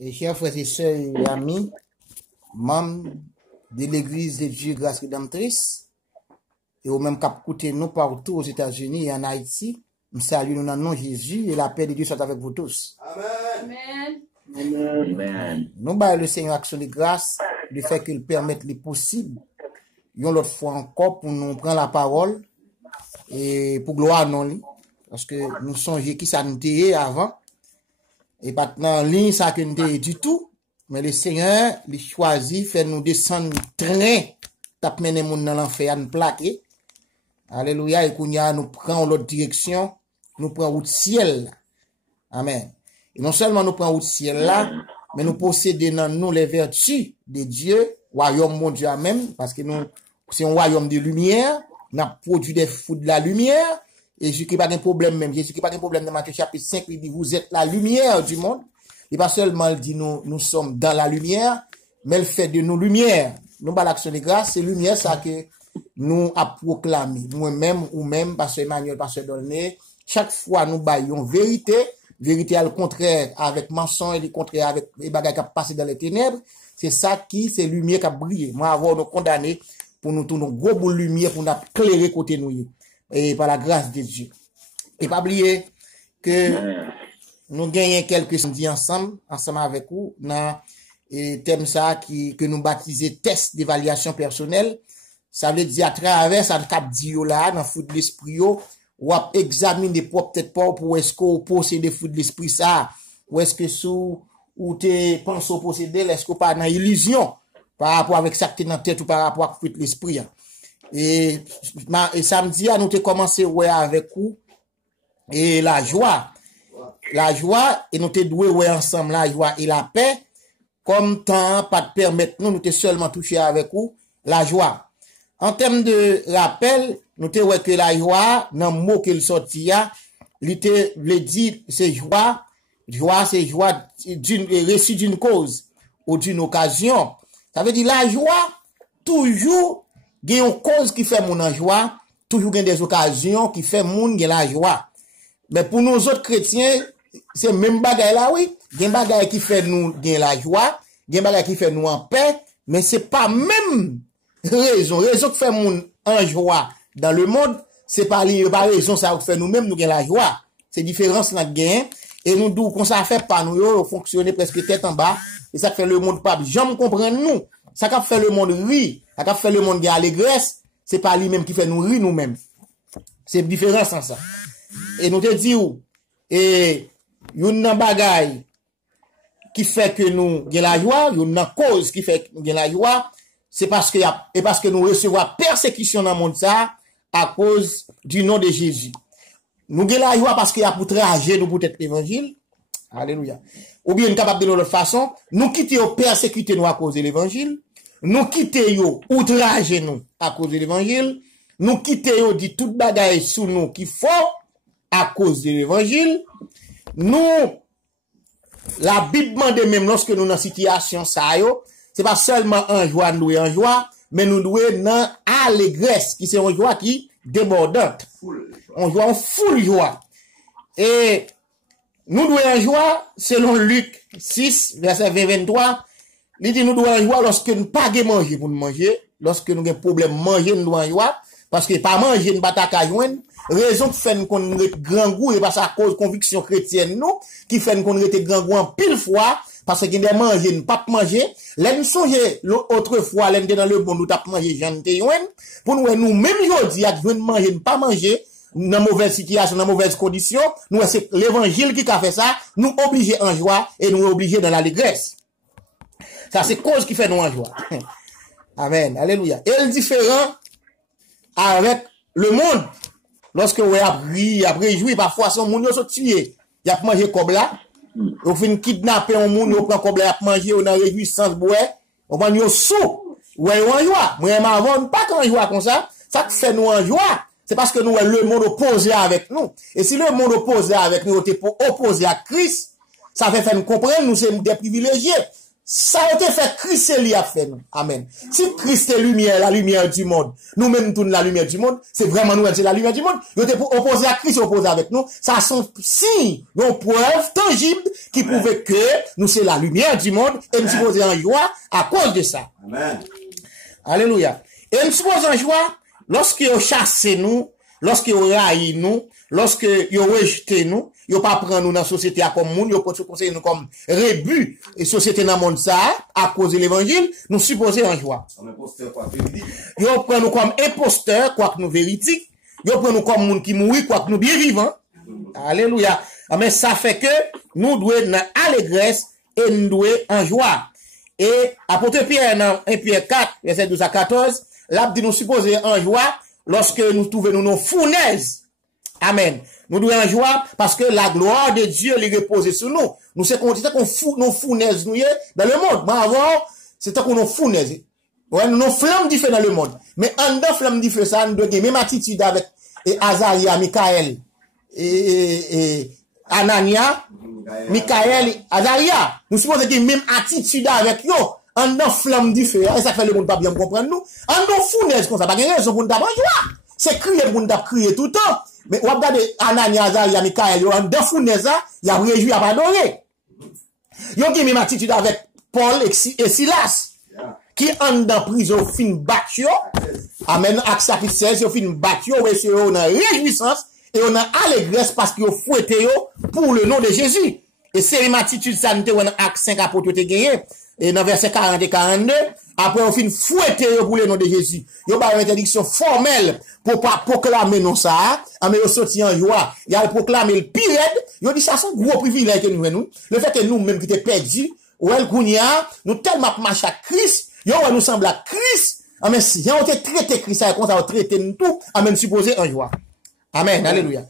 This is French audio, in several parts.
Et chers frères et sœurs et amis, membres de l'Église de Dieu Grâce Rédemptrice, et au même cap côté nous partout aux États-Unis et en Haïti, nous saluons dans le nom de Jésus et la paix de Dieu soit avec vous tous. Amen. Amen. Nous baillons le Seigneur action de grâce, du fait qu'il permette les possibles, une autre fois encore pour nous prendre la parole et pour gloire non lui, parce que nous songeons qui ça nous était avant. Et maintenant, ligne, ça que nous du tout. Mais le Seigneur, il choisit, fait nous descendre train, tape mener moun dans l'enfer, nous plaquer. Alléluia. Et qu'on y a, nous prenons l'autre direction, nous prenons route ciel. Amen. Et non seulement nous prenons route ciel là, mais nous possédons dans nous les vertus de Dieu, royaume mon Dieu même, parce que nous, c'est un royaume de lumière, nous avons produit des fruits de la lumière. Et Jésus qui n'a pas de problème même. Jésus qui n'a pas de problème dans Matthieu chapitre 5, il dit, vous êtes la lumière du monde. Et pas seulement, il dit, nous sommes dans la lumière, mais il fait de nous lumière. Nous, pas l'action de grâce, c'est lumière, ça que nous a proclamé. Nous-mêmes, ou même, pasteur Emmanuel, pasteur Dolné, chaque fois, nous baillons vérité à le contraire, avec mensonge, et le contraire avec les bagages qui passent dans les ténèbres. C'est ça qui, c'est lumière qui a brillé. Moi, avoir nous condamné pour nous tourner gros bout de lumière, pour nous éclairer côté nous. Et par la grâce de Dieu. Et pas oublier que nous gagnons quelques samedis ensemble avec vous, dans le thème ça que nous baptisons test d'évaluation personnelle. Ça veut dire à travers ça cap dit là, dans foot de l'esprit, ou à examiner peut-être pas pour est-ce qu'on possède des foot de l'esprit ça, ou est-ce que sous, ou te pense au posséder, est-ce qu'on pas dans illusion, par rapport avec ça que t'es dans tête ou par rapport à foot de l'esprit. Et samedi, nous avons commencé avec vous et la joie, et nous avons doué ensemble la joie et la paix, comme temps, pas de permettre nous te seulement toucher avec vous la joie. En termes de rappel, nous avons que la joie, dans le mot qu'il sortit, il dit, c'est joie, c'est joie récit d'une cause ou d'une occasion. Ça veut dire la joie, toujours, il y a une cause qui fait mon joie, toujours il y a des occasions qui fait mon la joie. Mais pour nous autres chrétiens, c'est même bagaille là, oui. Il y a bagaille qui fait nous la joie, il y a bagaille qui fait nous en paix, mais c'est pas même raison qui fait mon en joie dans le monde, c'est pas raison ça qui fait nous-mêmes nous la joie. C'est différence notre gain, et nous d'où qu'on ça fait pas nous fonctionner presque tête en bas, et ça fait le monde pas jamais comprendre nous. Ça qui fait le monde rire, ça qui fait le monde à l'allégresse, c'est pas lui-même qui fait nous rire nous-mêmes. C'est différent sans ça. Et nous te disons, et une bagaille qui fait que nous avons la joie, une cause qui fait que nous avons la joie, c'est parce que nous recevons persécution dans le monde ça, à cause du nom de Jésus. Nous avons la joie parce qu'il y a pour trager nous pour être l'évangile. Alléluia. Ou bien, nous capable de l'autre façon, nous quittons persécuter nous à cause de l'évangile. Nous quittons outrager nous à cause de l'évangile. Nous quittons dit toute bagaille sous nous qui faut à cause de l'évangile. Nous, la Bible demande même lorsque nous dans situation ça yo, c'est pas seulement en joie nous en joie, mais nous doué dans allégresse qui c'est une joie qui débordante. On joie en full joie. Et nous doué en joie selon Luc 6 verset 20-23. Il dit nous devons en joie lorsque nous pas manger pour nous manger, lorsque nous avons problème manger nous devons en joie parce que pas manger nous pas ta joindre, raison qui fait qu'on grand goût et pas à cause conviction chrétienne nous qui fait qu'on était grand goût en pile fois parce que des manger nous pas manger, là nous songer l'autre fois là dans le monde nous t'a manger j'en te joindre pour nous même aujourd'hui à joindre manger nous pas manger dans mauvaise situation, dans mauvaise condition, nous c'est l'évangile qui a fait ça, nous obligés en joie et nous obligés dans l'allégresse. Ça, c'est cause qui fait nous en joie. Amen. Alléluia. Et le différent avec le monde. Lorsque vous avez réjoui, parfois, son monde se tué. Il a mangé comme là. Vous finissez kidnapper un monde, vous prenez comme là, vous mangez, vous avez réjouissance, vous avez sous. Vous avez en joie. Moi, avant, pas qu'en joie comme ça. Ça qui fait nous en joie. C'est parce que nous, le monde opposé avec nous. Et si le monde opposé avec nous, était opposé à Christ, ça fait nous comprendre, nous sommes des privilégiés. Ça a été fait, Christ est a fait nous. Amen. Si Christ est lumière, la lumière du monde, nous-mêmes tous la lumière du monde, c'est vraiment nous, c'est la lumière du monde. Nous sommes opposés à Christ, opposés avec nous. Ça sont signes, une preuve tangible qui prouvent que nous c'est la lumière du monde et nous sommes en joie à cause de ça. Amen. Alléluia. Et nous sommes en joie lorsque vous chassez nous, lorsque vous raillez nous, lorsque vous rejetez nous, vous pas prendre nous dans la société comme monde, vous pas conseiller nous comme rébut et société dans le monde ça à cause de l'évangile, nous supposons en joie. Vous prend nous comme imposteurs, quoi que nous véridiques, vous prend nous comme monde qui mourit, quoi que nous bien vivants. Alléluia. Mais ça fait que nous devons dans allégresse et nous devons en joie. Et apôtre Pierre dans 1 Pierre 4, verset 12 à 14, là dit nous supposer en joie lorsque nous trouvons nos fournaises. Amen. Nous devons en joie parce que la gloire de Dieu les repose sur nous. Nous c'est qu'on fout nos fournaises nous dans le monde. Mais avant, c'était qu'on nos fournaises. Ouais, nos flammes du feu dans le monde. Mais en dedans flammes du feu ça nous doit gagner même attitude avec Azaria, Michael et Anania, Michael, Azaria. Nous supposons gagner même attitude avec eux. En dedans flamme du feu. Et ça fait le monde pas bien comprendre nous. En dedans fournaises comme ça pas gagner raison pour nous d'abord joie. C'est crier pour nous crier tout le temps. Mais on regarde Anania, Azaria, Michael, en dedans fournaise, il y a réjoui à adorer. Ils ont même attitude avec Paul et Silas. Qui en dans prison fin battu. Amen. Acte chapitre 16, ils fin battu, et on a réjouissance et on a allégresse parce qu'ils ont fouetté pour le nom de Jésus. Et c'est une attitude ça nous dans Acte 5 apôtre te gagné et dans verset 40 et 42 après on fin fouetté pour le nom de Jésus. Ils ont pas une interdiction formelle pour pas proclamer non ça, mais ils sorti en joie. Il a proclamé le pire. Ils ont dit ça c'est un gros privilège que nous. Le fait que nous même qui t'es perdu, ou el kounia, nous tellement marché à Christ. Yo, nous semble à Christ. Amen. Si, on été traité Christ, ça, on a traité nous tout. Amen. Supposé en joie. Amen. Alléluia.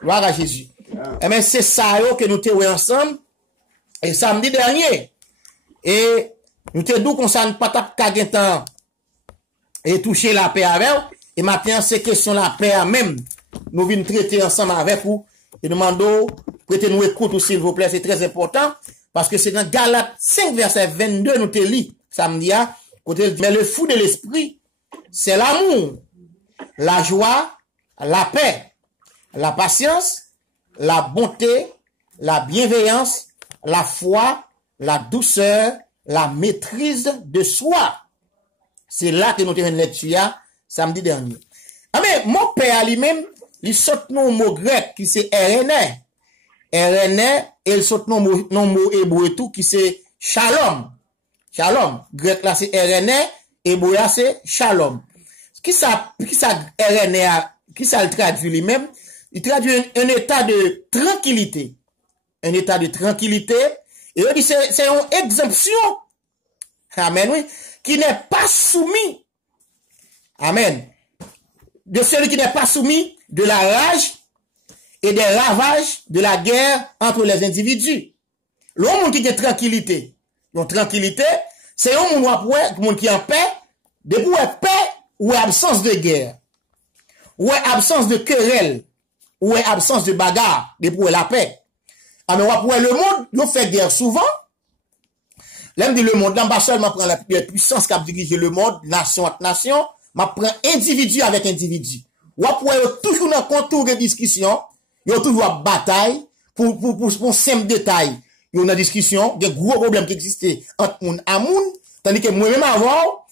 Gloire à Jésus. Amen. C'est ça, que nous t'es ensemble. Et samedi dernier. Et nous t'es d'où qu'on s'en pas tape temps. Et toucher la paix avec. Et maintenant, c'est question la paix même. Nous venons traiter ensemble avec vous. Et nous demandons, prêtez-nous écoute, s'il vous plaît. C'est très important. Parce que c'est dans Galates 5, verset 22, nous te lit. Samedi, mais le fruit de l'esprit, c'est l'amour, la joie, la paix, la patience, la bonté, la bienveillance, la foi, la douceur, la maîtrise de soi. C'est là que nous avons lecture samedi dernier. Ah mais mon père lui-même, il saute nos mots grecs qui c'est RNA. RNA, et il saute nos mots hébreux tout qui c'est shalom. Shalom. Grec là c'est RNA, hébreu là c'est shalom. Qui ça RNA, qui ça le traduit lui-même? Il traduit un état de tranquillité. Un état de tranquillité. Et il dit c'est une exemption. Amen, oui. Qui n'est pas soumis. Amen. De celui qui n'est pas soumis de la rage et des ravages de la guerre entre les individus. L'homme qui a tranquillité. Donc, tranquillité, c'est un monde qui est en paix, depuis où est paix, ou est absence de guerre, ou est absence de querelle, ou est absence de bagarre, depuis où est la paix. Alors, le monde, il fait guerre souvent. L'homme dit le monde, là, pas seulement prend la puissance qui a dirigé le monde, nation à nation, mais prend individu avec individu. Ou après, toujours dans contour de discussion, il y a toujours une bataille pour simple détail. Il y a une discussion, des gros problèmes qui existaient entre monde à monde, tandis que moi-même avant,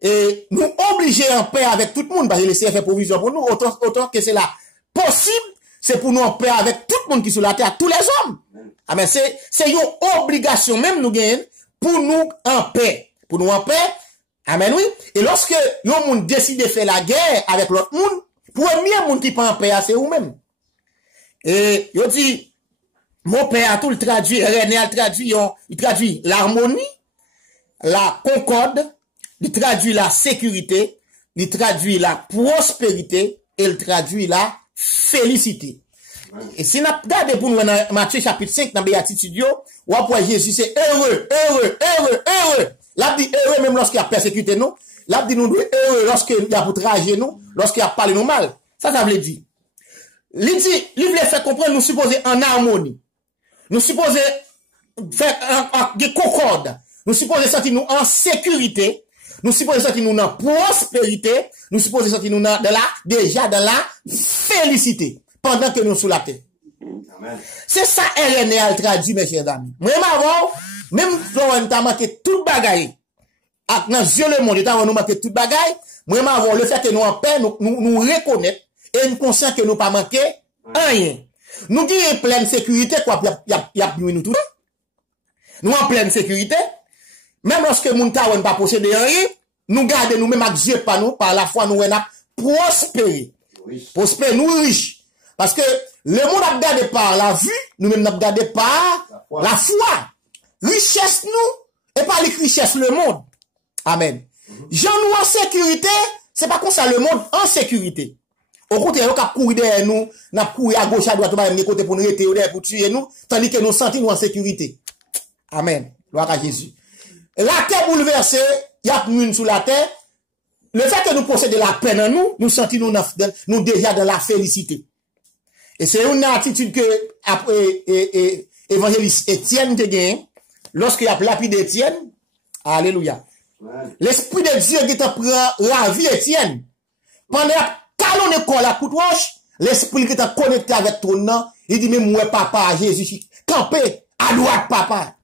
et nous obligés en paix avec tout le monde, parce que le CF fait provision pour nous, autant que c'est là possible, c'est pour nous en paix avec tout le monde qui est sur la terre, tous les hommes. Ah, mais c'est une obligation, même nous gagnons, pour nous en paix. Pour nous en paix, amen, oui. Et lorsque un monde décide de faire la guerre avec l'autre monde, premier monde qui prend en paix, c'est vous-même. Et, il dit, mon père a tout le traduit, René a traduit, il traduit l'harmonie, la concorde, il traduit la sécurité, il traduit la prospérité, et il traduit la félicité. Et si nous regardons pour nous dans Matthieu chapitre 5, dans Béatitude, ou après Jésus, c'est heureux. Là, dit heureux même lorsqu'il a persécuté nous. Là, dit nous heureux lorsqu'il a outragé nous, lorsqu'il a parlé nous mal. Ça veut dire. Il dit, il voulait faire comprendre, nous supposer en harmonie. Nous supposons faire des concordes. nous supposons sentir nous en sécurité, nous supposons sentir nous en prospérité, nous supposons sentir nous déjà dans la félicité, pendant que nous sous la terre. C'est ça RNA a traduit, mes chers amis. Même avant, même quand on a manqué toute bagaille, dans Dieu le monde, on nous manqué toute bagaille, même avant, le fait que nous en paix, nous reconnaître, et nous conscients que nous pas manqué rien. Nous avons pleine sécurité, quoi, y a nous tout. Nous en pleine sécurité. Même lorsque nous n'avons pas possédé rien, nous gardons nous-mêmes avec Dieu par la foi, nous avons prospéré. Prospéré, nous riches. Parce que le monde a gardé par la vue, nous-mêmes nous gardé par la foi. Richesse nous, et pas les richesses le monde. Amen. Jean nous en sécurité, c'est pas comme ça le monde en sécurité. Au contraire, on a couru derrière nous, on a couru à gauche, à droite, on a mis côté pour nous arrêter, pour tuer nous, tandis que nous sentons nous en sécurité. Amen. Gloire à Jésus. La terre bouleversée, il y a une sous la terre. Le fait que nous possédons la peine en nous, nous sentons nous déjà dans la félicité. Et c'est une attitude que évangéliste Étienne te gagne, lorsqu'il a lapidé Étienne. Alléluia. L'esprit de Dieu qui te prend la vie Étienne. Pendant talon école à coup de roche, l'esprit qui t'a connecté avec ton nom, il dit, mais moi, papa, Jésus, campé à droite, papa.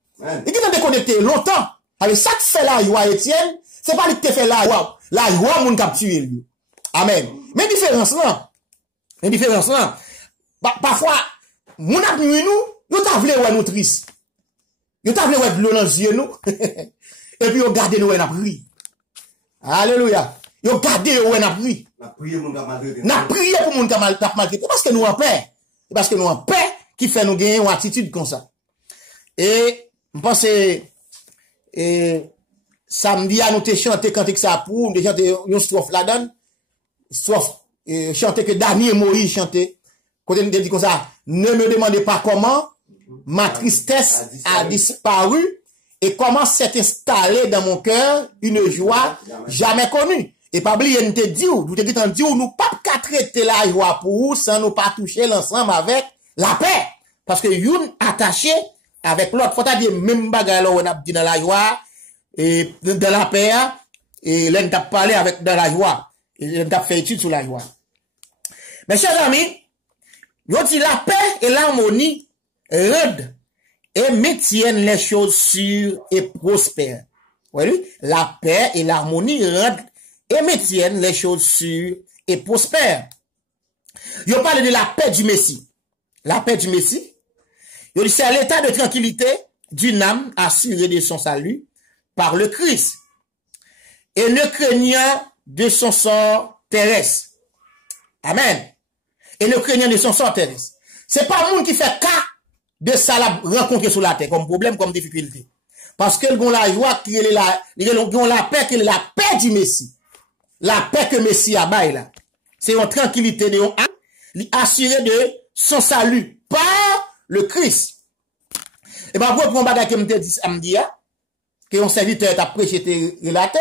Il qui t'a déconnecté longtemps. Avec ça que fait la joie, Étienne, c'est pas lui qui fait la joie, mon cap tué, lui. Amen. Mais différence là, parfois, mon appui nous, nous t'a voulu ouais nous triste. Nous t'a voulu ouais de l'eau dans les yeux, nous. Et puis, on garde nous ouais n'a pris. Alléluia. Yo gardé yo n'a prié. N'a prié pour moun ka maltraité parce que nous en paix. Parce que nous en paix qui fait nous gagner une attitude comme ça. Et je pense samedi à nous te chanter cantique ça pour nous chanter une strophe là-dedans. Strophe chanter que Daniel Moïse chantait. Côté nous dit comme ça, ne me demandez pas comment ma tristesse a disparu et comment s'est installée dans mon cœur une joie jamais connue. Et pas oublier, nous te dit, nous pas qu'à traiter la joie pour vous sans nous pas toucher l'ensemble avec la paix. Parce que une attaché avec l'autre, faut dire même bagarre là, on a dit dans la joie, et dans la paix, et là, on t'a parlé avec dans la joie, et on t'a fait étude sur la joie. Mes chers amis, yo dit la paix et l'harmonie rendent et maintiennent les choses sûres et prospères. Oui, la paix et l'harmonie rendent et maintiennent les choses sûres et prospères. Yo parle de la paix du Messie. La paix du Messie. Yo dit c'est l'état de tranquillité d'une âme assurée de son salut par le Christ et ne craignant de son sort terrestre. Amen. Et ne craignant de son sort terrestre. C'est pas monde qui fait cas de ça la rencontrer sur la terre comme problème, comme difficulté. Parce que l'on la joie qui est la paix qui est la paix du Messie. La paix que Messie a bail là. C'est une tranquillité de âme assurée de son salut par le Christ. Et ben, pour un bagage que m'te dit samedi, que un serviteur t'a prêché, te relaté,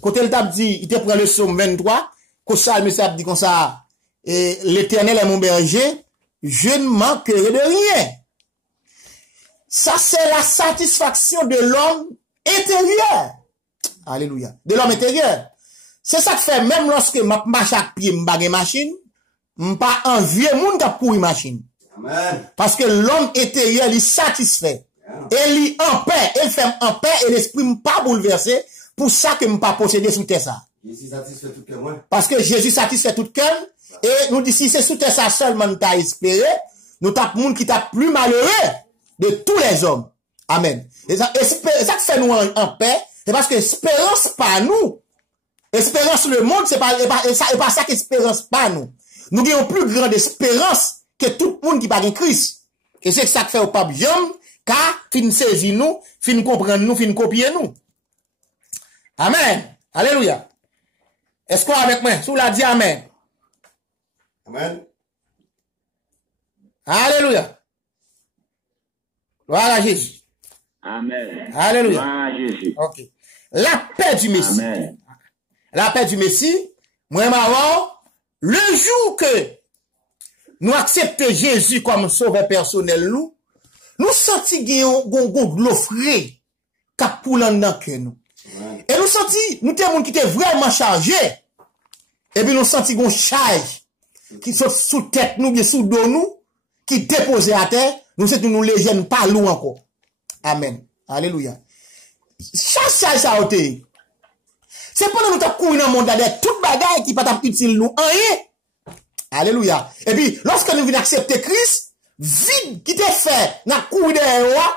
quand il t'a dit, il te prend le psaume 23, que ça, le a dit comme ça, et l'Éternel est mon berger, je ne manquerai de rien. Ça, c'est la satisfaction de l'homme intérieur. Alléluia. De l'homme intérieur. C'est ça que fait, même lorsque ma marche à pied, m'bagay machine, m'pas envier moun ka pour machine. Amen. Parce que l'homme intérieur, il satisfait. Et il en paix, il fait en paix et l'esprit m'pas bouleversé, pour ça que m'pas posséder sous terre ça. Jésus satisfait tout cœur, parce que Jésus satisfait tout cœur, et nous dit si c'est sous terre ça seulement t'as espéré, nous t'a monde qui t'a plus malheureux de tous les hommes. Amen. Et ça que fait nous en paix, c'est parce que espérance pas nous. Espérance le monde, c'est pas ça qu'espérance pas nous. Nous avons plus grande espérance que tout le monde qui parle de Christ. Et c'est ça que fait au pape Jean, car fin saisir nous, fin comprendre nous, fin copier nous. Amen. Alléluia. Est-ce qu'on est avec moi? Sous la dit Amen. Amen. Alléluia. Gloire à Jésus. Amen. Alléluia. Gloire à Jésus. Ok. La paix du Messie. Amen. La paix du Messie, moi, marrant, le jour que nous acceptons Jésus comme sauveur personnel, nous sentons qu'on de l'eau frais cap poulant dans que nous. Et nous senti, nous t'es monde qui était vraiment chargé. Et puis nous senti gon charge qui sont sous tête nous, bien sous dos nous, qui déposé à terre, nous c'est nous les jeunes pas loin encore. Amen. Alléluia. Chaque charge ça ôté. C'est pendant nous t'a courir dans le monde là, toute bagaille qui pas t'a utile nous rien. Alléluia. Et puis lorsque nous venons accepter Christ, vide qui te fait n'a courir derrière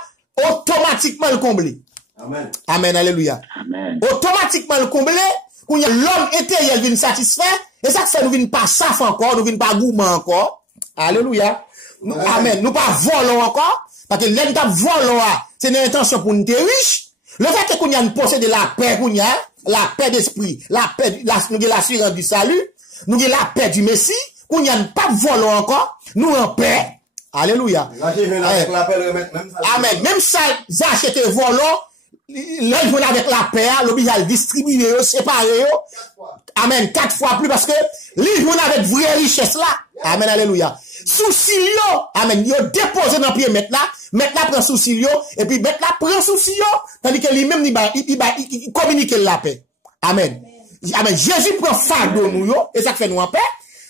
automatiquement le combler. Amen. Amen, alléluia. Amen. Automatiquement le combler, quand l'homme intérieur vient satisfait, et ça fait nous vient pas saf encore, nous vient pas gourmand encore. Alléluia. Nous, amen. Nous pas volons encore, parce que l'homme t'a volons, c'est une intention pour nous être riche. Le fait que nous avons possède la paix, la paix d'esprit, la paix, nous avons l'assurance du salut, nous avons la paix du Messie, nous n'avons pas volons encore, nous en paix. Alléluia. Amen. Même ça, j'achète volant, là, ils vont avec la paix, l'oblige à le distribuer, séparer. Amen. 4 fois plus parce que, ils vont avec vraie richesse là. Amen. Alléluia. Souci yo. Amen. Yo déposé dans pied mettre là prend souci yo, et puis mettre là prend souci yo, tandis que lui-même, il communique la paix. Amen. Amen. Jésus prend fardeau nous yo, et ça fait nous en paix.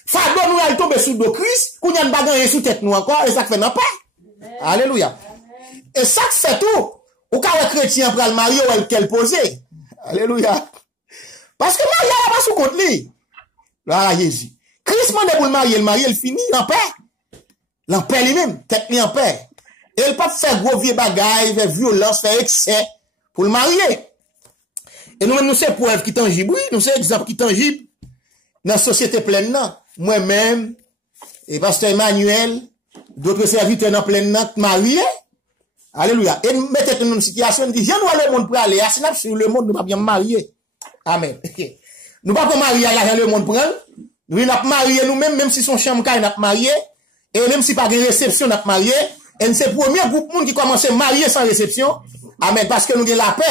Fardeau nous elle tombe sous dos Christ, qu'on y a une bagarre sous tête nous encore, et ça fait nous paix. Alléluia. Et ça fait tout. Ou quand un chrétien prend le marié ou qu'elle posé. Alléluia. Parce que Marie n'a pas sous compte lui. Là, Jésus. Christ m'a dit pour le marié, il finit en paix. En paix lui-même, tête lui en paix. Et il pas faire gros vieux bagaille, faire violence, faire excès pour le marier. Et nous-mêmes, nous c'est preuve qui tangible, oui, nous c'est exemple qui tangible dans la société pleine, non. Moi-même, et pasteur Emmanuel, d'autres serviteurs dans pleine, mariés. Alléluia. Et nous mettons dans une situation, nous disons, viens nous le monde pour aller, sinon sur le monde, nous pas bien marier. Amen. Nous pas marier à le monde prendre. Nous n'a marié nous-mêmes, même si son chambre n'a pas marié, et même si pas de réception n'a pas marié, et c'est le premier groupe monde qui commence à marier sans réception. Amen. Parce que nous avons la paix.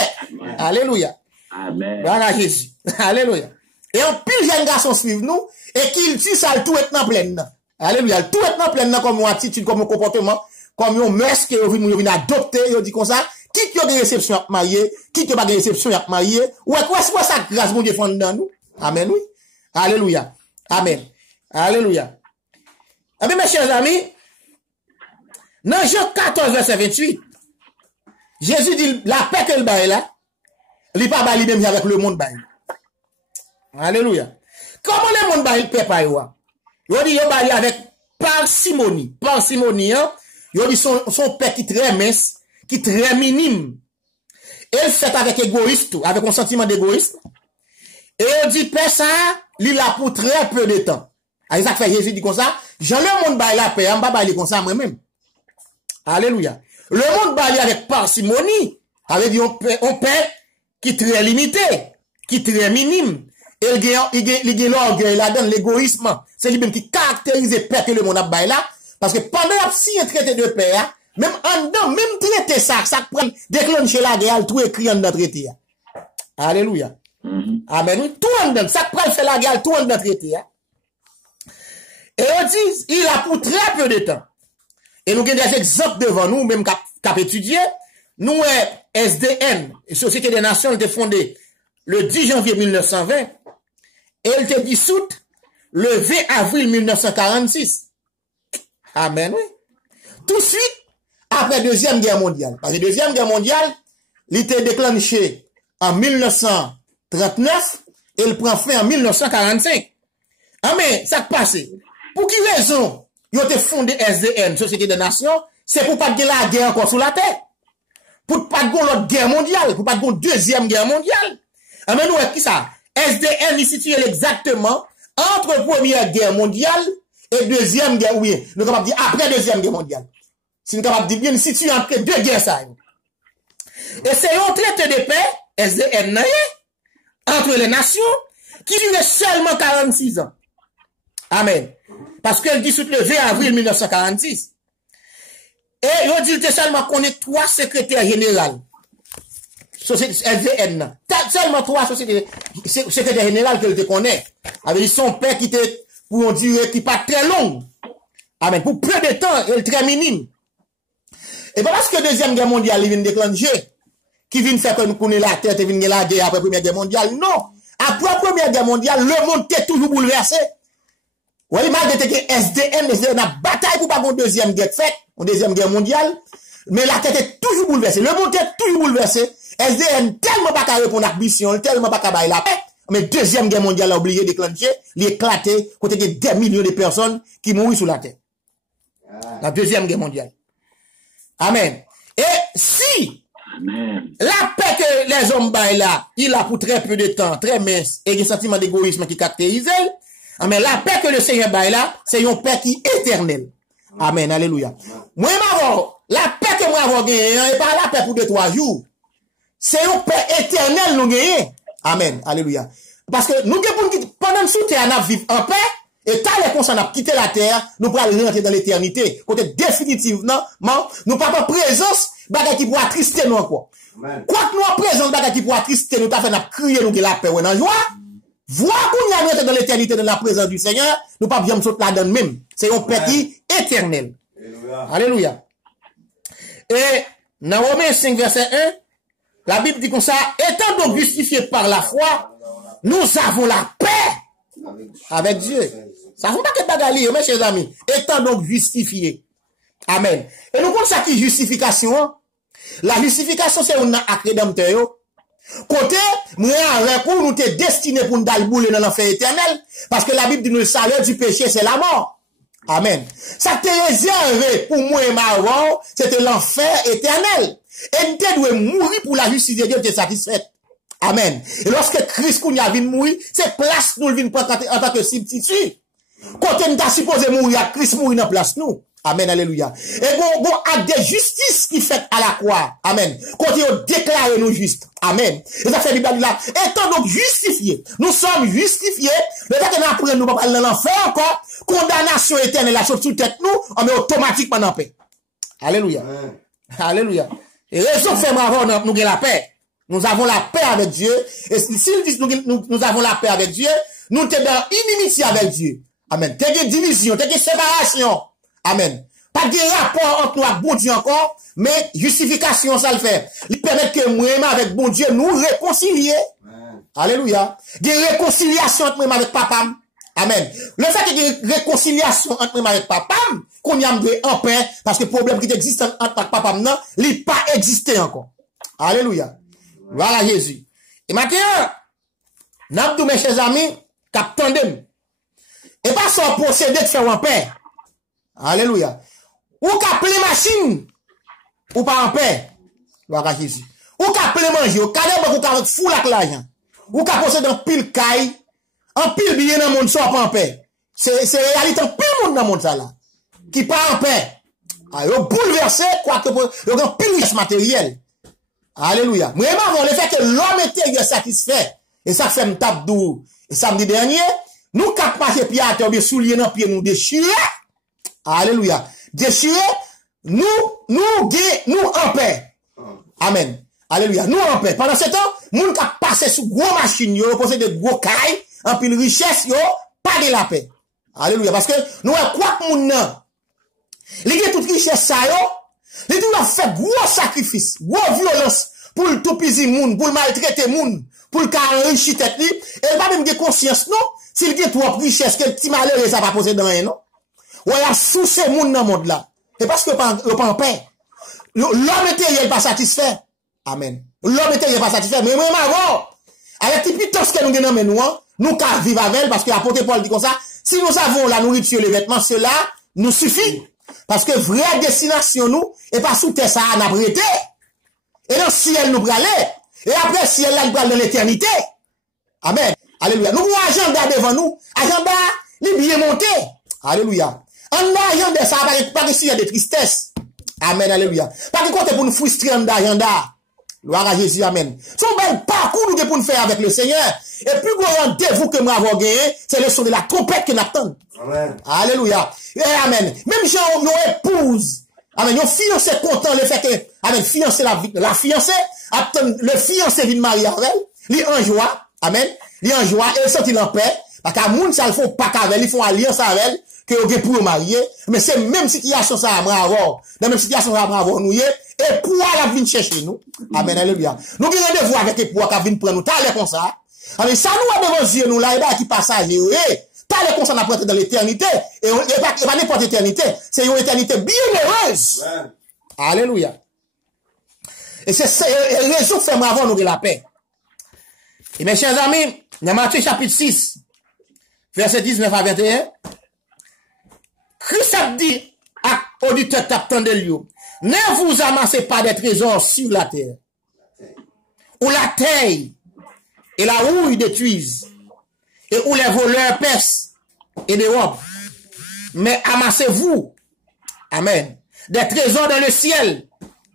Alléluia. Amen. Voilà Jésus. Alléluia. Et en pile jeune garçon suivent nous, et qu'il dit ça, tout est dans pleine. Alléluia. Tout est dans pleine comme une attitude, comme un comportement, comme un mœurs que vous venez adopter, vous dit comme ça, qui qui a des réceptions à marier, qui qui a pas de réception à marier, ou est-ce que ça grâce mon Dieu fond dans nous? Amen, oui. Alléluia. Amen. Alléluia. Amen, mes chers amis, dans Jean 14, verset 28, Jésus dit, la paix qu'elle baille là, il pas baille même avec le monde baille. Alléluia. Comment le monde baille paix par yo? Yo dit, yo baille avec parcimonie. Parcimonie, hein? Yo dit, son paix qui très mince, qui très minime. Elle fait avec égoïsme, avec un sentiment d'égoïsme. Et on dit, paix ça, il a pour très peu de temps. Et ça fait Jésus dit comme ça, Jean le monde baille la paix, on va bailler comme ça moi-même. Alléluia. Le monde baille avec parcimonie, avec un paix qui très limité, qui très minime. Et il gagne l'orgueil là-dedans, l'égoïsme. C'est lui-même qui caractérise le paix que le monde a baille là. Parce que pendant si un traité de paix, même en dedans, même traité ça prend déclencher la guerre, tout écrit en dedans traité. Alléluia. Amen. Tout en dedans, ça prend faire la guerre, tout en dedans traité. Et on dit, il a pour très peu de temps. Et nous avons des exemples devant nous, même qu'à étudier. Nous, SDN, Société des Nations, elle était fondée le 10 janvier 1920. Et elle était dissoute le 20 avril 1946. Amen, oui. Tout de suite, après la Deuxième Guerre mondiale. Parce que la Deuxième Guerre mondiale, elle était déclenchée en 1939 et elle prend fin en 1945. Amen, ça qui passe. Pour qui raison, ils ont fondé SDN, Société des Nations, c'est pour pas de la guerre encore sous la terre. Pour pas de l'autre guerre mondiale, pour pas de Deuxième Guerre mondiale. Amen, nous, qui ça? SDN est situé exactement entre Première Guerre mondiale et Deuxième Guerre, ou bien, nous sommes capables de dire après Deuxième Guerre mondiale. Si nous sommes capables de dire bien situé entre deux guerres, ça. Et c'est un traité de paix, SDN, entre les nations, qui durait seulement 46 ans. Amen. Parce qu'elle dissout le 20 avril 1946. Et il dit seulement qu'on est 3 secrétaires généraux. SDN. Seulement 3 secrétaires généraux qu'elle te connaît. Avec son père qui était pour une durée qui pas très longue. Amen. Pour peu de temps, elle est très minime. Et parce que la Deuxième Guerre mondiale vient déclencher, qui vient faire que nous connaissons la tête et vient la guerre après la Première Guerre mondiale. Non. Après la Première Guerre mondiale, le monde était toujours bouleversé. Oui, malgré que SDM a bataille pour pas une deuxième guerre faite, une deuxième guerre mondiale, mais la tête est toujours bouleversée. Le monde est toujours bouleversé. SDM tellement pas qu'à répondre à la mission, tellement pas qu'à bailler la paix. Mais deuxième guerre mondiale a oublié de déclencher, l'éclater, côté que des millions de personnes qui mourent sur la terre. La deuxième guerre mondiale. Amen. Et si la paix que les hommes baillent là, il a pour très peu de temps, très mince, et un sentiment d'égoïsme qui caractérise, amen, la paix que le Seigneur baille là, c'est une paix qui est éternelle. Amen, alléluia. Moi, la paix que moi avons gagné, et pas la paix pour 2-3 jours. C'est une paix éternelle nous gagnons. Amen, alléluia. Parce que nous, pendant sous terre, nous vivons en paix, et quand les conscients ont quitté la terre, nous pourrons rentrer dans l'éternité. Côté définitivement, nous pas en présence, bagay qui pourra attrister nous encore. Quoi que nous en présence, bagay qui pourra attrister nous, t'as fait, nous crier, nous, la paix, ou dans joie. Voir qu'on y a rentré dans l'éternité, dans la présence du Seigneur, nous pas bien sauter là-dedans même. C'est une paix qui est éternelle. Alléluia. Et, dans Romains 5, verset 1, la Bible dit comme ça, étant donc justifiés par la foi, nous avons la paix avec Dieu. Ça ne fait pas que bagali, mes chers amis. Étant donc justifiés. Amen. Et nous comprenons ça qui est justification. La justification, c'est un acte rédempteur. Côté, moi, avec vous, nous t'es destiné pour nous dalbouler dans l'enfer éternel. Parce que la Bible dit, nous le salaire du péché, c'est la mort. Amen. Ça t'est réservé pour moi et ma mort, c'était l'enfer éternel. Et nous devons mourir pour la justice de Dieu, tu es satisfait. Amen. Et lorsque Christ nous a vu mourir, c'est place nous vient prendre en tant que substitut. Quand nous avons supposé mourir, Christ mourir dans place nous. Amen, alléluia. Et bon acte de justice qui fait à la croix. Amen. Quand il déclare nous justes. Amen. Et ça fait Bible là. Étant donc justifiés, nous sommes justifiés. Le fait que nous apprenons, nous pas aller dans l'enfer encore. Condamnation éternelle, la chose sous tête nous, on met automatiquement dans la paix. Alléluia. Alléluia. Et raison fait nous avons la paix. Nous avons la paix avec Dieu. Et s'il dit nous avons la paix avec Dieu, nous sommes dans inimitié avec Dieu. Amen. T'es une division, t'es une séparation. Amen. Pas de rapport entre nous et bon Dieu encore, mais justification, ça le fait. Il permet que moi avec bon Dieu nous réconcilier. Alléluia. Il y a une réconciliation entre moi avec papa. Amen. Le fait qu'il y ait une réconciliation entre moi avec papa, qu'on y a en paix, parce que le problème qui existe entre papa, non, il n'a pas existé encore. Alléluia. Voilà Jésus. Et maintenant, nous mes chers amis, captandem. Et pas sans procédé de faire en paix. Alléluia. Ou qu'à plein machine, ou pas en paix. Voilà Jésus. Ou qu'à plein manger, ou qu'à d'abord, ou qu'à fou la l'argent. Ou qu'à posséder un pile caille, un pile billet dans le monde, soit pas en paix. C'est réalité, un pile monde dans le monde, ça là. Qui pas en paix. Alors, bouleversé, quoi que, il y a un pile richesse matériel. Alléluia. Moi, le fait que l'homme était satisfait, et ça fait un tape d'eau. Et samedi dernier, nous, quatre marcher pied à terre, bien soulier dans pied, nous déchirer. Alléluia. Déchirer, nous en paix. Amen. Alléluia. Nous en paix. Pendant ce temps, nous qui passé sous gros machines, yo, possède de gros cailles, en pile richesse, yo, pas de la paix. Alléluia. Parce que nous, quoi que moun nan, li gen toute richesse ça, yo, li tout a fait gros sacrifice, gros violence, pour le tout pisi moun, pour le maltraiter moun, pour le enrichir tête li, et pas même de conscience, non, s'il gen trop richesse, quel petit malheur, ça va poser dans rien, non? Ou il y a sous ces moun dans le monde là. Et parce que pas en paix. L'homme était pas satisfait. Amen. L'homme était pas satisfait. Mais moi, avec les puissances que nous avons, nous qu'à vivre avec elle, parce que l'apôtre Paul dit comme ça, si nous avons la nourriture, les vêtements, cela nous suffit. Parce que vraie destination, nous, et pas sous terre, ça a prêté. Et dans le ciel, nous bralé. Et après, le ciel, là, nous bralé dans l'éternité. Amen. Alléluia. Nous avons un agenda devant nous. Agenda, il est bien monté. Alléluia. En agenda, ça pas que s'il y a de tristesse. Amen. Alléluia. Pas que côté pour nous frustrer en agenda. Gloire à Jésus. Amen. Son bel parcours nous pour nous faire avec le Seigneur. Et plus grand rendez-vous que nous avons gagné, c'est le son de la trompette que nous attendons. Amen. Alléluia. Et amen. Même si nos épouses, amen, nos fiancés content le fait que, amen, fiancé la fiancée, attend le fiancé vient marier avec elle, il en joie. Amen. Il en joie et sorti en paix. Parce qu'à moun, ça le font pas qu'avec, ils font alliance avec elle, que vous pour marier. Mais c'est même situation ça à avoir. Dans même situation ça à avoir nous, Et pour la venir chercher nous. Amen, alléluia. Nous avons rendez-vous avec et pour qui vient prendre nous. T'as comme ça. Amen, ça nous a devant yeux nous là, et bien qui passager. T'as comme ça n'a pas dans l'éternité. Et pas n'importe éternité. C'est une éternité bienheureuse. Alléluia. Et c'est la raison fait avant nous de la paix. Et mes chers amis, dans Matthieu chapitre 6, verset 19 à 21, Christ a dit à auditeur tapant de lieu, ne vous amassez pas des trésors sur la terre, où la taille et la houille détruisent, et où les voleurs percent et dérobent. Mais amassez-vous, amen, des trésors dans le ciel,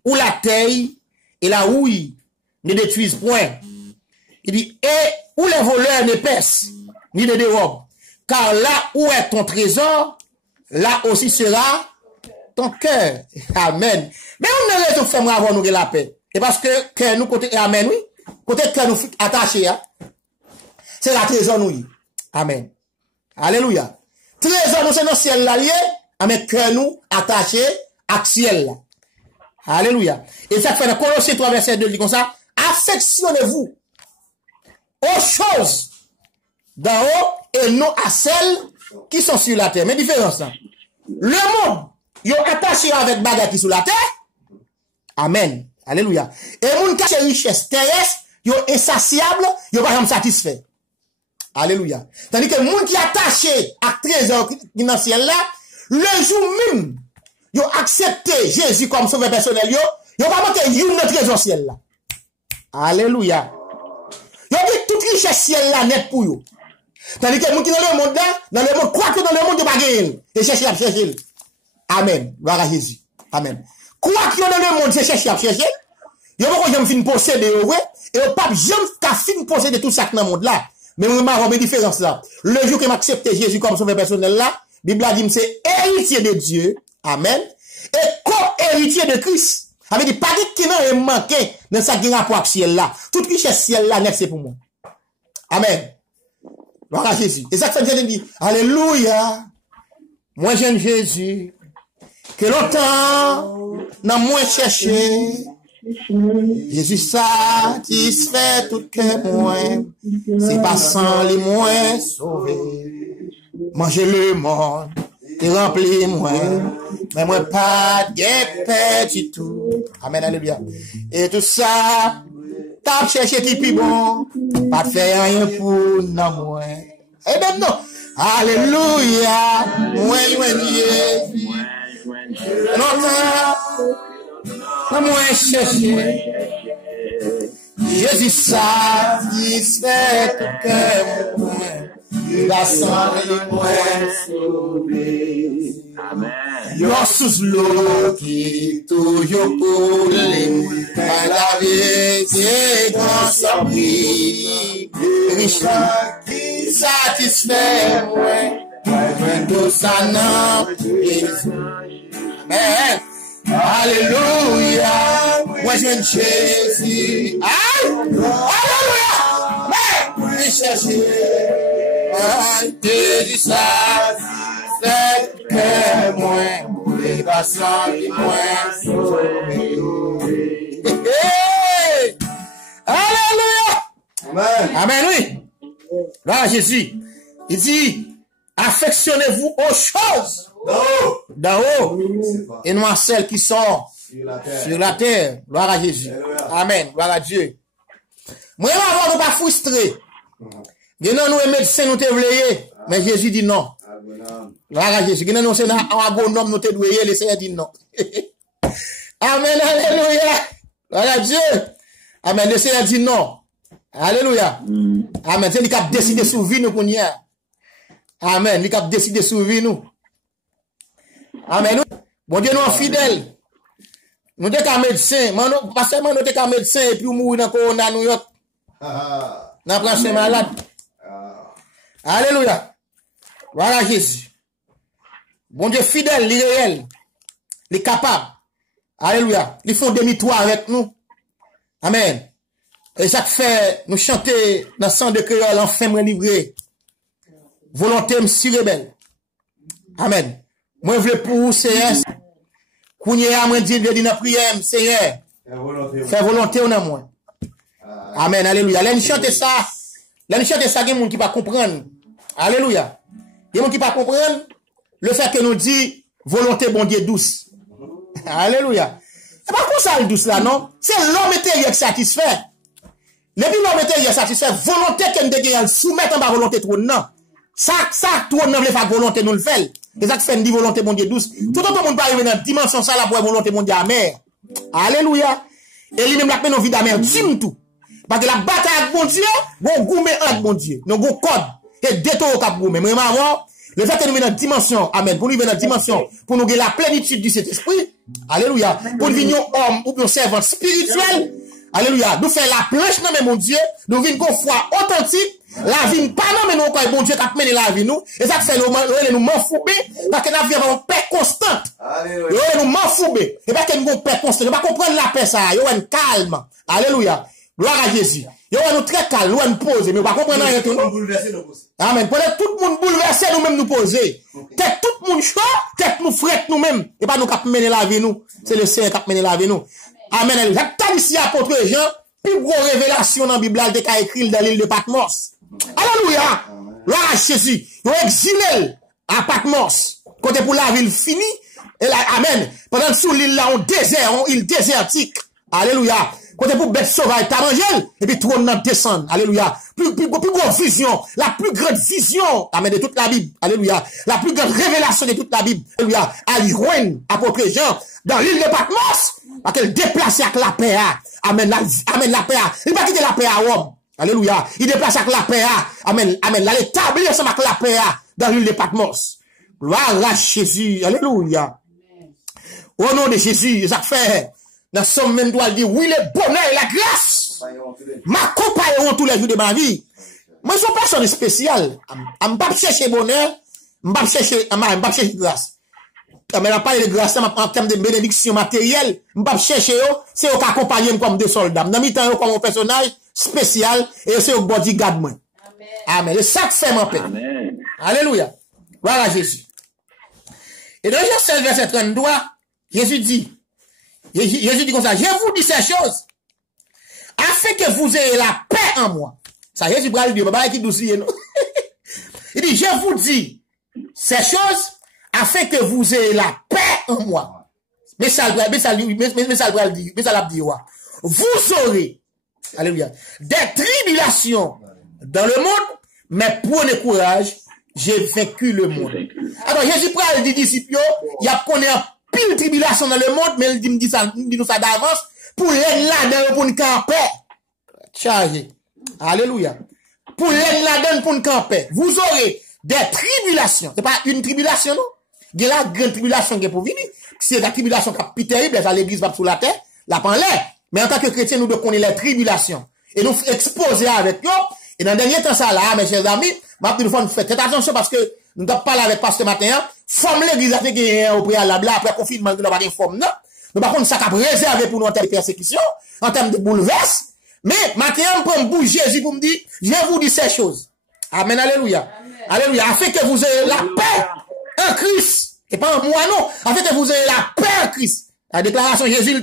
où la taille et la houille ne détruisent point. Il dit, et où les voleurs ne percent, ni ne dérobent. Car là où est ton trésor, là aussi sera ton cœur. Amen. Mais on ne raison faire avoir nous la paix. Et parce que nous côté, amen, oui. Côté que nous attachés, c'est la trésor nous. Amen. Alléluia. Trésor nous c'est dans ciel là lié, avec que nous attachés à ciel là. Alléluia. Et ça fait dans Colossiens 3 verset 2 dit comme ça, affectionnez-vous aux choses d'en haut et non à celles qui sont sur la terre. Mais différence là. Le monde, ils ont attaché avec bagarre qui sur la terre. Amen. Alléluia. Et les gens qui ont richesse terrestre, ils sont insatiables, ils sont pas satisfaits. Alléluia. Tandis que les gens qui sont attachés à trésor qui sont dans le ciel là, le jour même, ils ont accepté Jésus comme sauveur personnel, ils ont pas manqué une trésor ciel là. Alléluia. Ils ont dit toute richesse ciel là net pour eux. Tandis que les gens qui sont dans le monde là, dans le monde, quoi que dans le monde, ils ne pas gagner. Et chercher à chercher. Amen. Gloire à Jésus. Amen. Quoi que dans le monde, c'est chercher à chercher. Ils n'ont pas jamais fini posséder, ouais. Et le pape jamais fini posséder tout ça dans le monde là. Mais on va avoir une différence là. Le jour que m'accepte Jésus comme sauveur personnel là, la Bible a dit c'est héritier de Dieu. Amen. Et co-héritier de Christ. Ça veut dire pas qui n'a manqué dans ça qui rapport avec ciel là. Toute richesse ciel là, net c'est pour moi. Amen. Gloire à Jésus. Et ça que Dieu dit, alléluia. Moi j'aime Jésus. Que longtemps n'a moins cherché. Jésus satisfait tout que moi. C'est pas sans les moins sauver. Manger le monde. Et rempli moi. Mais moi pas de paix du tout. Amen, alléluia. Et tout ça, t'as cherché qui plus bon. Pas de faire rien pour non moi. Et ben non. Alléluia. Moi, Jésus. Non, moi chercher. Jésus satisfait tout que moi. Il va sans les moins sauver. Amen. Yo sous l'eau qui toujours coule par la vie grand surpris. Richard qui satisfait moi. Tout ça non. Amen. Alléluia. Moi je viens Jésus. Alléluia. Mais chercher. Jésus satisfait que moi, les passants qui moi sauvé. Alléluia. Amen. Amen, oui. Là, Jésus, il dit, affectionnez-vous aux choses d'en haut et non à celles qui sont sur la terre. Gloire à Jésus. Amen. Gloire à Dieu. Moi, je ne vais pas frustrer. Nous, nous, médecins, nous te voulions, mais Jésus dit non. Voilà, Jésus. Nous, c'est un agronome, nous te douillons, le Seigneur dit non. Amen, alléluia. Voilà, Dieu. Amen, le Seigneur dit non. Alléluia. Amen. C'est lui qui a décidé sur vie, nous, qu'on y a. Amen. Lui qui a décidé sur vie, nous. Amen. Bon Dieu, nous sommes fidèles. Nous sommes qu'un médecin. Pas seulement nous sommes qu'un médecin et puis nous mourons dans le corona, New York. Nous sommes malades. Alléluia. Voilà Jésus. Bon Dieu fidèle, il est réel. Il est capable. Alléluia. Il faut demi-tour avec nous. Amen. Et ça fait nous chanter dans le sang de créole enfin me livrer. Volonté me si rebelle. Amen. Moi je veux pour CS. Kounye a mwen dit dans prière, Seigneur. Fais volonté ou nan moi. Amen, alléluia. Là, nous chante ça. Là, nous chante ça, il y a des gens qui ne comprendre. Alléluia. Il y a des gens qui ne comprendre le fait que nous dit volonté bon Dieu douce. Alléluia. C'est pas comme ça le douce là, non? C'est l'homme intérieur qui satisfait. Depuis l'homme intérieur satisfait, volonté qu'on dégaine, soumettre en bas volonté trop non. Ça, trop non, le fait volonté nous le fait. Et ça fait une volonté bon Dieu douce. Tout le monde peut arriver dans la dimension ça là pour volonté bon Dieu amère. Alléluia. Et lui-même la peine en vie d'amertume tout. Parce que la bataille avec mon Dieu, bon goût avec mon Dieu. Nous avons code. Et détour au cap goût. Mais vraiment, le fait que nous venons dans la dimension, amen, pour nous venir dans la dimension, pour nous gagner la plénitude de cet esprit, alléluia, pour nous venir homme ou bien servant spirituel, alléluia, nous faire la planche, non mais mon Dieu, nous venir qu'on foi authentique, la vie pas non mais nous quoi bon Dieu qui a mené la vie nous, et ça fait nous m'enfourber, parce que nous avons une paix constante. Alléluia. Nous m'enfourber, et parce que nous avons une paix constante, nous pas comprendre la paix ça, nous avons une calme. Alléluia. Gloire à Jésus. Nous avons très calme, nous avons posé, mais nous pas comprendre rien tout. Amen. Pendant tout le monde bouleversé, nous-mêmes nous poser. Tête tout le monde chaud, tête nous frette nous-mêmes. Et pas nous qui mener la vie nous. C'est le Seigneur qui a mené la vie nous. Amen. J'attends ici apôtre Jean, plus gros révélation dans la Bible, il a écrit dans l'île de Patmos. Alléluia. Gloire à Jésus. Ils ont exilé à Patmos. Côté pour la ville finie. Et là, amen. Pendant sous l'île là, on désert, on île désertique. Alléluia. Côté pour bête sauvage, t'as mangé, et puis trône n'a descend. Alléluia. Plus grande vision, la plus grande vision, amen, de toute la Bible. Alléluia. La plus grande révélation de toute la Bible. Alléluia. À l'Iroine, apôtre Jean, dans l'île de Patmos, parce qu'elle déplace avec la paix. Amen, la paix. Il va quitter la paix à Rome. Alléluia. Il déplace avec la paix. Amen, amen. Il établit ensemble avec la paix dans l'île de Patmos. Gloire à Jésus. Alléluia. Au nom de Jésus, ça fait. Dans son même doit dire, oui, le bonheur et la grâce m'accompagneront tous les jours de ma vie. Moi, je suis une personne spéciale. Je ne vais pas chercher bonheur, je ne vais pas chercher grâce. Mais je ne vais pas de grâce en termes de bénédiction matérielle. Je ne vais pas chercher, c'est eux qui accompagnent comme des soldats. Dans mi temps, comme un personnage spécial, et c'est eux qui bodyguard moi. Amen. Et ça fait mon père. Alléluia. Voilà Jésus. Et dans Jean 16, verset 32, Jésus dit comme ça, je vous dis ces choses, afin que vous ayez la paix en moi. Ça, Jésus bral Dieu, papa qui doucier, non? Il dit, je vous dis ces choses, afin que vous ayez la paix en moi. Mais ça le dit, vous aurez, alléluia, des tribulations dans le monde, mais prenez courage, j'ai vaincu le monde. Alors, Jésus bral dit disciples, il y a qu'on pile tribulation dans le monde, mais il dit nous ça d'avance, pour les là-dedans, pour nous camper. Chargé. Alléluia. Pour les là-dedans, pour nous camper. Vous aurez des tribulations. C'est pas une tribulation, non? Il y a la grande tribulation qui est pour venir. C'est la tribulation qui est plus terrible, ça l'église va sous la terre, la pan l'air. Mais en tant que chrétien, nous devons connaître les tribulations. Et nous exposer avec eux. Et dans le dernier temps, ça là, mes chers amis, nous faut faire très attention parce que nous avons parlé avec pasteur matin, forme l'église avec au préalable, après le confinement, nous n'avons pas forme, non? Nous, par contre, ça a réservé pour nous en termes de persécution, en termes de bouleverse. Mais, maintenant, on prend bouche Jésus pour me dire, je vous dis ces choses. Amen, alléluia. Amen. Alléluia. Afin que vous ayez la paix en Christ. Et pas en moi, non. Afin que vous ayez la paix en Christ. La déclaration Jésus,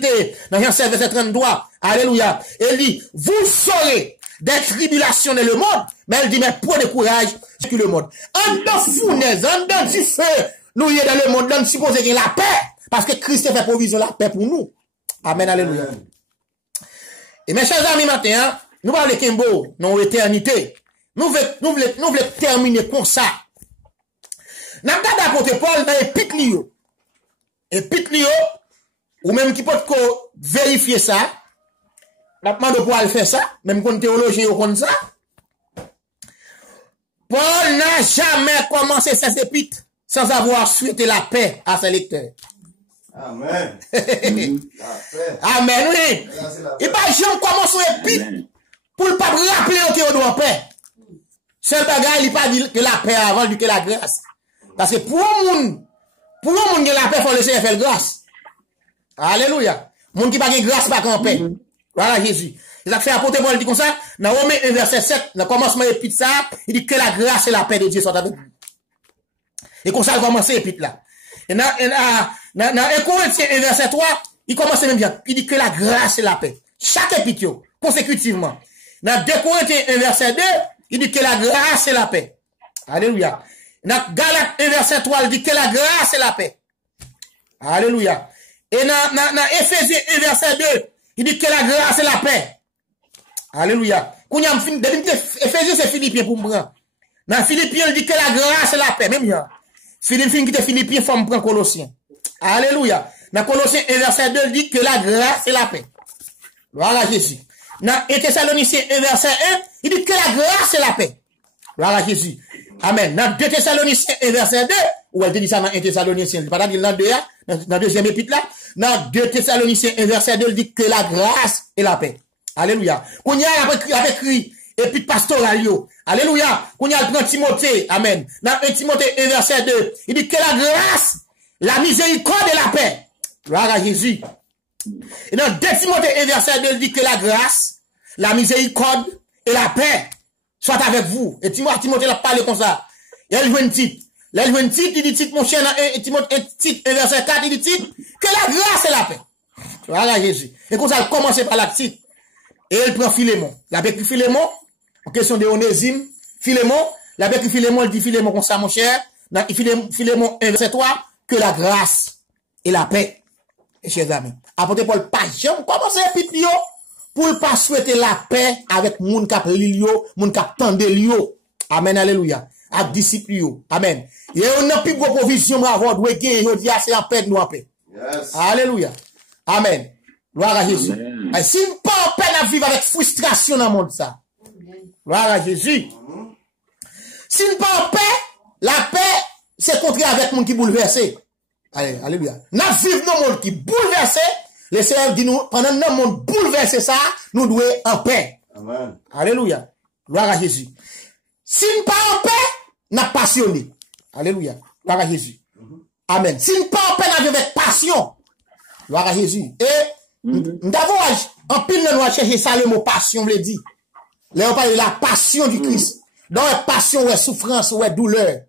dans Jean 16, verset 33. Alléluia. Elle dit, vous saurez des tribulations dans le monde, mais elle dit, mais prenez courage, que le monde. En dans fournaise, en dans du feu, nous y est dans le monde, nous supposons qu'il y a la paix, parce que Christ a fait provision la paix pour nous. Amen, alléluia. Et mes chers amis, maintenant, nous parlons de Kimbo, dans l'éternité. Nous voulons terminer comme ça. Nous avons d'apporter Paul dans l'Épître. Épître, ou même qui peut vérifier ça, nous demandons de pouvoir faire ça, même quand théologien comme ça. Paul n'a jamais commencé ses épîtres sans avoir souhaité la paix à ses lecteurs. Amen. Amen, oui. Il va jamais commencer son épître pour ne pas rappeler qu'il doit paix. Seul bagage, il pas dit que la paix avant que la grâce. Parce que pour le monde qui la paix, il faut laisser faire grâce. Alléluia. Le monde qui n'a pas de grâce, pas qu'en paix. Voilà Jésus. Il a fait apporter Paul dit comme ça, dans Romains 1 verset 7, dans le commencement épître ça, il dit que la grâce et la paix de Dieu sont avec vous. Et comme ça, il commence l'épître là. Et dans 1 Corinthiens 1 verset 3, il commence même bien. Il dit que la grâce et la paix. Chaque épître, consécutivement. Dans 2 Corinthiens 1 verset 2, il dit que la grâce et la paix. Alléluia. Dans Galates 1 verset 3, il dit que la grâce et la paix. Alléluia. Et dans Ephésiens 1 verset 2, il dit que la grâce et la paix. Alléluia. Ephésiens c'est Philippiens pour me prendre. Dans Philippiens, il dit que la grâce et la paix. Même là. Philippiens qui était Philippiens, il faut me prendre Colossiens. Alléluia. Dans Colossiens 1 verset 2, il dit que la grâce et la paix. Gloire à Jésus. Dans 1 Thessaloniciens 1 verset 1, il dit que la grâce et la paix. Gloire à Jésus. Amen. Dans 2 Thessaloniciens 1 verset 2, ou elle te dit ça dans 1 Thessaloniciens, pas dans 2, dans deuxième épître là, dans 2 Thessaloniciens 1 verset 2, il dit que la grâce et la paix. Alléluia. Qu'on y a écrit, épître pastoral yo. Alléluia. Qu'on y a prend Timothée. Amen. Dans 1 Timothée 1 verset 2, il dit que la grâce, la miséricorde et la paix. Gloire à Jésus. Et dans 2 Timothée 1 verset 2, il dit que la grâce, la miséricorde et la paix soit avec vous. Et Timothée l'a parlé comme ça. Et elle joue un titre. Là, il joue un titre, il dit titre, mon cher, dans 1 Timothée 1 verset 4, il dit titre, que la grâce et la paix. Gloire à Jésus. Et comme ça, elle commence par la titre. Et elle prend Philémon. La béquille Philémon, en question de Onésime, Philémon, la béquille Philémon, elle dit Philémon comme ça, mon cher. Dans Philémon 1 verset 3, que la grâce et la paix. Et chers amis, apportez Paul pas jamais commencer pipio pour ne pas souhaiter la paix avec moun kap lilio, moun kap tande lio. Amen, alléluia. Avec disciples yo. Amen. Et on n'a plus de provision bravo doit gagner, on dit c'est en paix nous en paix. Yes. Alléluia. Amen. Gloire à Jésus. Et si nous pas en paix à vivre avec frustration dans le monde ça. Gloire à Jésus. Si nous pas en paix, la paix c'est contraire avec monde qui bouleversé. Allez, alléluia. Nous vivons dans un monde qui bouleversé. Les Seigneur dit nous, pendant que le monde bouleversé ça, nous devons en paix. Amen. Alléluia. Gloire à Jésus. Si nous pas en paix, nous passionné. Alléluia. Gloire à Jésus. Amen. Si nous pas en paix, nous avec passion. Gloire à Jésus. Et nous avons en pile nous chercher ça le mot passion le dit. Là on parle de la passion du Christ. Dans la passion ou souffrance ou douleur,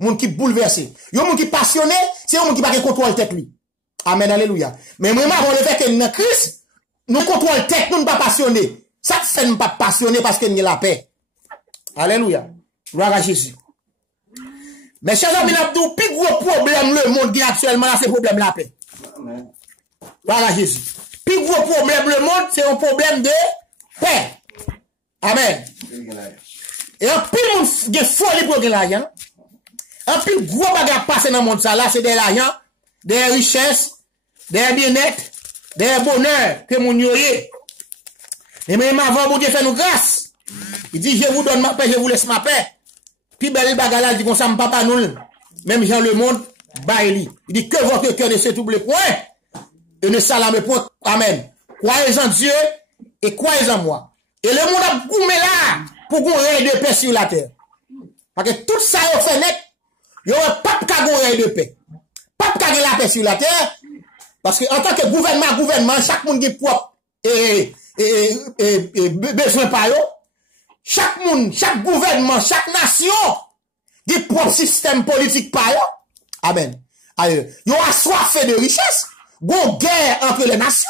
monde qui bouleversé. Yo monde qui passionné, c'est un monde qui pas contrôle tête lui. Amen, alléluia. Mais vraiment, on le fait que dans Christ, nous contrôlons tête, nous ne pas passionner. Ça fait nous pas passionner parce que nous avons la paix. Alléluia. Gloire à Jésus. Mais chers amis, le plus gros problème le monde qui actuellement là, c'est le problème de la paix. Amen. Gloire à Jésus. Le plus gros problème le monde, c'est un problème de paix. Amen. Et un pile monde de folie pour l'argent. Un pile gros bagage passé dans le monde ça là, c'est de l'argent, des richesses, des bien-être, des bonheurs que mon yoye. Et même avant, bon Dieu fait nous grâce. Il dit, je vous donne ma paix, je vous laisse ma paix. Puis belle bagage là, il dit qu'on s'en papa nous. Même Jean le monde, baili. Il dit que votre cœur ne se trouble point. Et ne s'alarme point. Amen. Croyez en Dieu et croyez en moi. Et le monde a goumé là pour qu'on ait de paix sur la terre. Parce que tout ça est fait net. Il n'y aura pas de règne de paix. Pas de la paix sur la terre. Parce que en tant que gouvernement, chaque monde qui propre et besoin par eux. Chaque monde, chaque gouvernement, chaque nation, des propres systèmes politiques par eux. Amen. Il y a soif de richesse. Gon guerre entre les nations.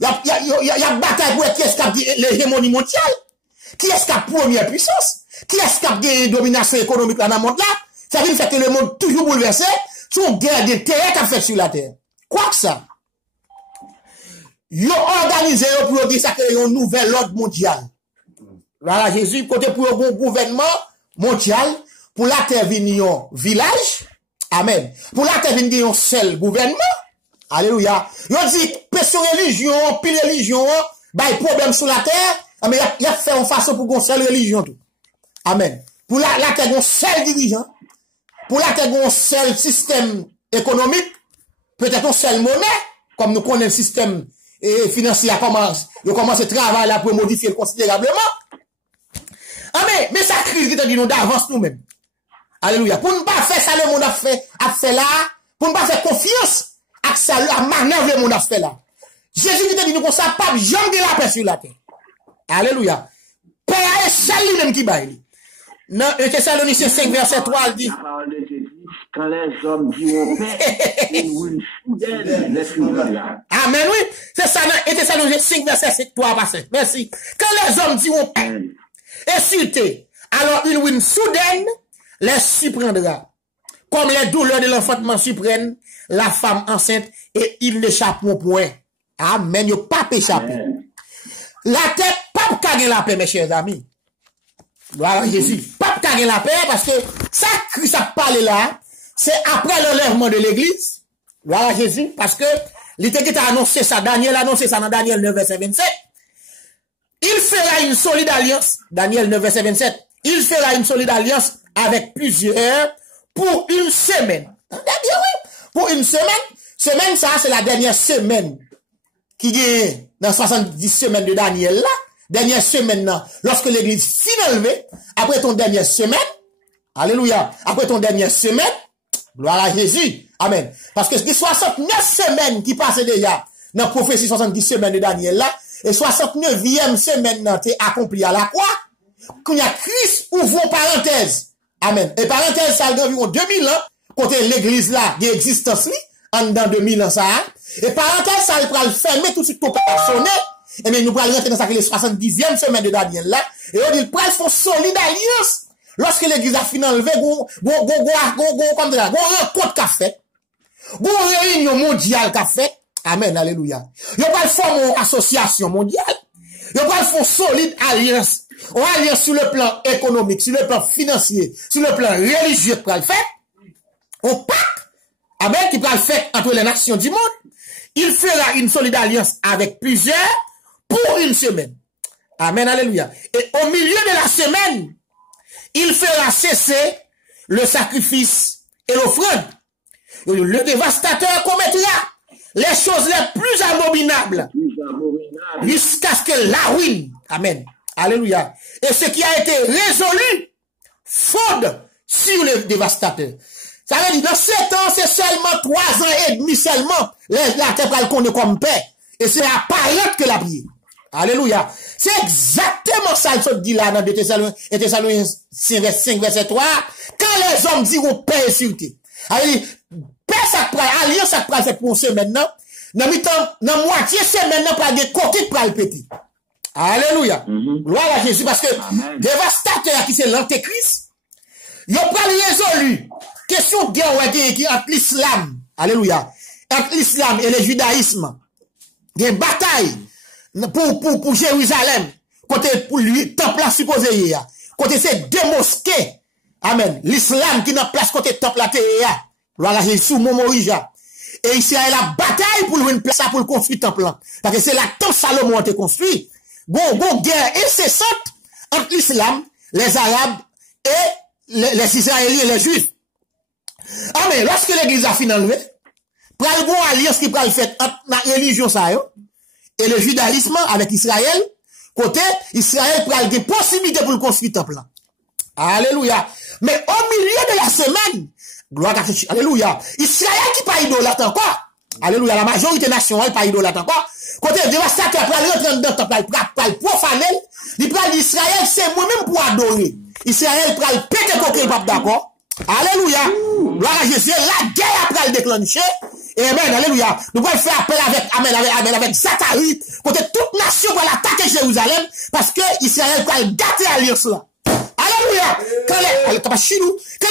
Il y a bataille pour qui escape l'hégémonie mondiale. Qui escape première puissance. Qui escape des domination économique dans le monde là. Ça veut dire que le monde toujours bouleversé. Son guerre d'intérêt qu'a fait sur la terre. Quoi que ça? Ils ont organisé pour dire ça que un nouvel ordre mondial. Voilà, Jésus, côté pour un gouvernement mondial, pour la terre venir un village. Amen. Pour la terre venir un seul gouvernement. Alléluia. Ils ont dit, pression religion, pile religion, bah, problème sur la terre. Mais il a fait en façon pour qu'on seule religion tout. Amen. Pour la terre, un seul dirigeant. Pour la terre, un seul système économique. Peut-être un seul monnaie. Comme nous connaissons le système financier commence à travailler là pour modifier considérablement. Amen. Mais ça crise qui te dit nous d'avance nous-mêmes. Alléluia. Pour ne pas faire ça, le monde a fait là. Pour ne pas faire confiance à ça, la manœuvre le monde a fait là. Jésus qui te dit nous qu'on ça pas jamais de la paix sur la terre. Alléluia. Paix est celle lui-même qui baille. Non, Thessaloniciens 5 verset 3 il dit. Quand les hommes diront paix, une soudaine les viendra. Amen, oui. C'est ça, et Thessaloniciens 5, verset 3 à 5. Merci. Quand les hommes diront paix et sûreté, alors une win soudaine les surprendra. Comme les douleurs de l'enfantement surprennent la femme enceinte et ils n'échapperont point. Amen. Ils pas échapper. La tête, pas gagner la paix, mes chers amis. Voilà, Jésus. Pas gagner la paix parce que ça, Christ a parlé là, c'est après l'enlèvement de l'église. Voilà, Jésus. Parce que l'Éternel a annoncé ça, Daniel a annoncé ça dans Daniel 9, verset 27. Il fera une solide alliance, Daniel 9, verset 27. Il fera une solide alliance avec plusieurs pour une semaine. Pour une semaine. Semaine, ça, c'est la dernière semaine qui est dans 70 semaines de Daniel là. Dernière semaine là, lorsque l'église finit enlevée, après ton dernière semaine, alléluia, après ton dernière semaine, gloire à Jésus, amen. Parce que c'est 69 semaines qui passent déjà dans la prophétie 70 semaines de Daniel là, et 69e semaine là, t'es accompli à la croix, quand il y a Christ, ouvrons parenthèse, amen. Et parenthèse, ça a environ 2000 ans, côté l'église là, qui existence li, en dans 2000 ans ça, et parenthèse, ça va le fermer tout de suite pour pas sonner. Et bien, nous allons rentrer dans les 70e semaine de Daniel là. Et on dit, le prince font solide alliance. Lorsque l'église a fini enlevé, comme ça, rencontre qu'a fait. Réunion mondiale qu'a fait. Amen, alléluia. Ils pas former une association mondiale. Ils pas font solide alliance. On alliance sur le plan économique, sur le plan financier, sur le plan religieux pour le faire. On pacte. Amen, qui va le faire entre les nations du monde. Il fera une solide alliance avec plusieurs pour une semaine. Amen, alléluia. Et au milieu de la semaine, il fera cesser le sacrifice et l'offrande. Le dévastateur commettra les choses les plus abominables jusqu'à ce que la ruine. Amen. Alléluia. Et ce qui a été résolu fonde sur le dévastateur. Ça veut dire, dans 7 ans, c'est seulement 3 ans et demi seulement, la terre va le connaître comme paix. Et c'est apparent que la prière. Alléluia. C'est exactement ça le dit là dans 2 Thessaloniciens 5, verset 3. Quand les hommes diront paix et sûreté. Allez, paix ça prend, alliance ça prend fait pour une semaine maintenant. Dans moitié semaine maintenant, pas de côté pour le petit. Alléluia. Gloire à Jésus parce que dévastateur qui c'est l'antéchrist, il a pas résolu. Question de guerre qui entre l'islam. Alléluia. Entre l'islam et le judaïsme. Il y a une bataille. Pour Jérusalem, côté pour lui, temple supposé hier. Côté c'est 2 mosquées. Amen. L'islam qui n'a place côté temple la terre. Voilà, j'ai sous mon Morija. Et Israël a bataille pour lui une place pour le construire temple. Parce que c'est la temple Salomon a été construit. Bon, guerre incessante entre l'islam, les Arabes et les Israéliens et les Juifs. Amen. Lorsque l'église a fini enlevé, pral bon alliance qui pral fait entre la religion ça yo, et le judaïsme avec Israël, côté Israël pral des possibilités pour le construire temple. Alléluia. Mais au milieu de la semaine, gloire à Jésus, alléluia, Israël qui pas idolâtre encore. Alléluia, la majorité nationale pas idolâtre encore. Côté dévastateur pral rentrer dans le temple, pral profaner, il pral Israël c'est moi-même pour adorer. Israël pral péter coquille pas d'accord. Alléluia. Gloire à Jésus, la guerre pral déclencher. Et amen, alléluia. Nous pouvons faire appel avec Zacharie, côté toute nation va l'attaquer Jérusalem, parce que Israël va gâter l'alliance là. Alléluia. Quand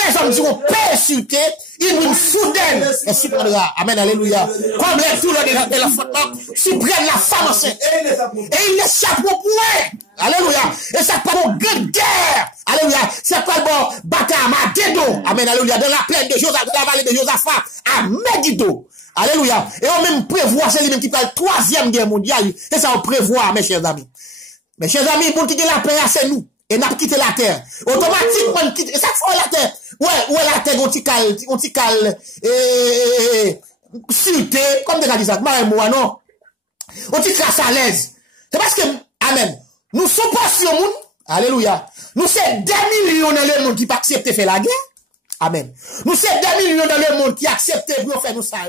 les hommes diront paix et sûreté, ils vont soudaine et surprendra. Amen, alléluia. Comme les douleurs de l'enfantement surprennent la femme enceinte. Et ils n'échapperont point. Alléluia. Et ça pas une grande guerre. Alléluia. C'est pas bon bataille à Mageddon. Amen, alléluia. Dans la plaine de Josaphat, dans la vallée de Josaphat, à Megiddo. Alléluia. Et on même prévoit, c'est lui-même qui parle 3e guerre mondiale. C'est ça on prévoit, mes chers amis. Mes chers amis, pour quitter la paix, c'est nous. Et n'a quitté la terre. Automatiquement, quitte. Et ça fois la terre. Ouais, la terre, on t'y cale, sûreté, comme tu as dit ça, moi, non. On t'y classe à l'aise. C'est parce que, amen. Nous sommes pas sur le monde. Alléluia. Nous sommes 2 millions dans le monde qui pas accepté faire la guerre. Amen. Nous sommes 2 millions dans le monde qui acceptent pour faire nous ça,